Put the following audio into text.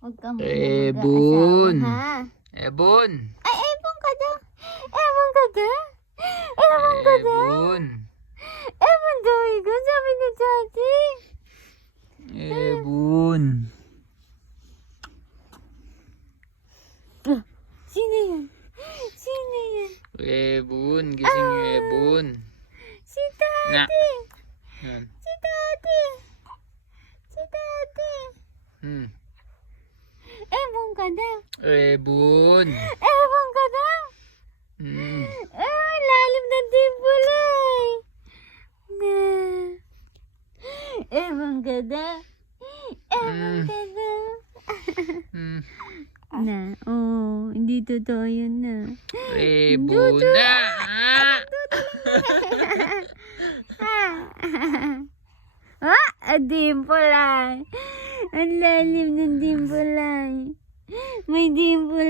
Huwag ka muna Ebon. mag-aasawa, ha? Ebon. Ay, ebon ka daw. Ebon ka daw. Ebon ka daw. Ebon. Ebon daw ikaw, sabi ni Daddy. Ebon. Sino yan? Sino yan? Ebon. Gising yung Ebon. Si Na. Daddy. Yan. Si Daddy. Si Daddy. Ebon ka daw. Ebon. Ebon ka daw. Ay, lalim ng timbulay. Na. Ebon ka daw. Ebon ka daw. Na, oh, hindi totoo yun na. Ebon na. Ang dimple ay. Ang lalim ng dimple ay. May dimple